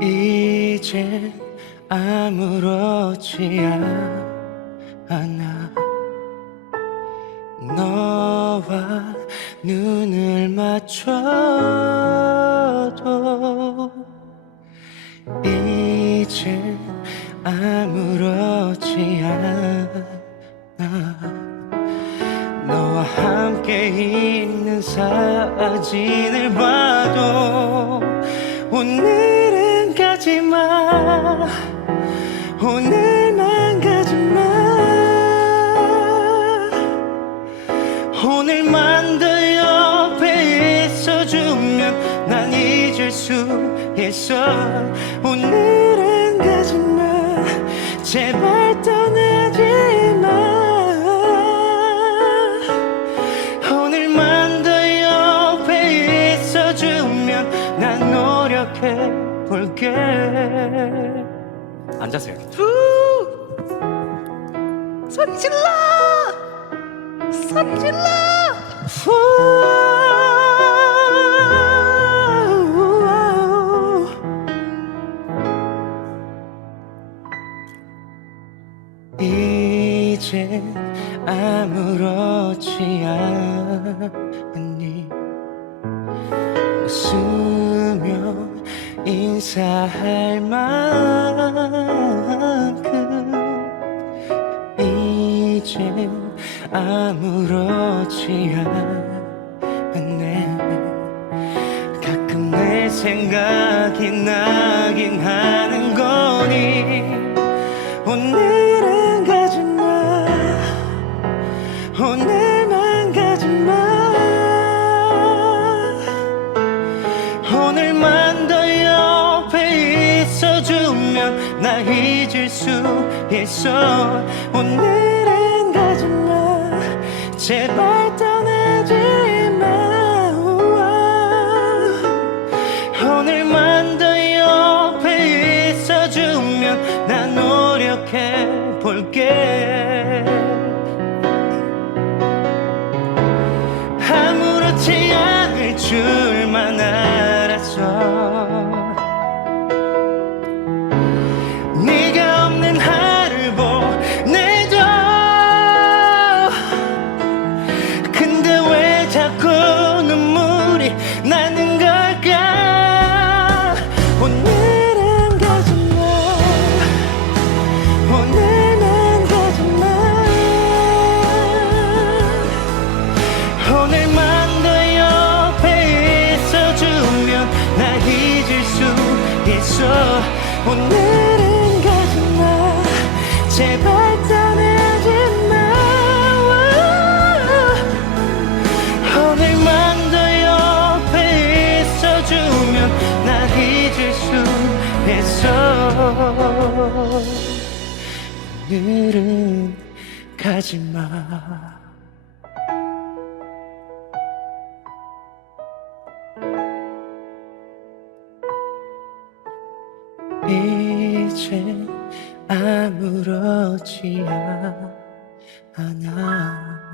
이제 아무렇지 않아. 너와 눈을 맞춰도 이제 아무렇지 않아 함께 있는 사진을 봐도 오늘은 가지마. 오늘만 가지마. 오늘만 더 옆에 있어주면 난 잊을 수 있어. 오늘은 가지마. 제발 노력해 볼게. 앉아서 여기 소리 질러! 소리 질러! 이제 아무렇지 않니 인사할 만큼 이제 아무렇지 않네. 가끔 내 생각이 나긴 하는 거니 오늘은 가지마. 오늘만 가지마. 오늘만 잊을 수 있어. 오늘은 가지마 제발 떠 오늘은 가지마. 제발 떠나지마. 오늘만 더 옆에 있어주면 나 잊을 수 있어. 오늘은 가지마 아무렇지 않아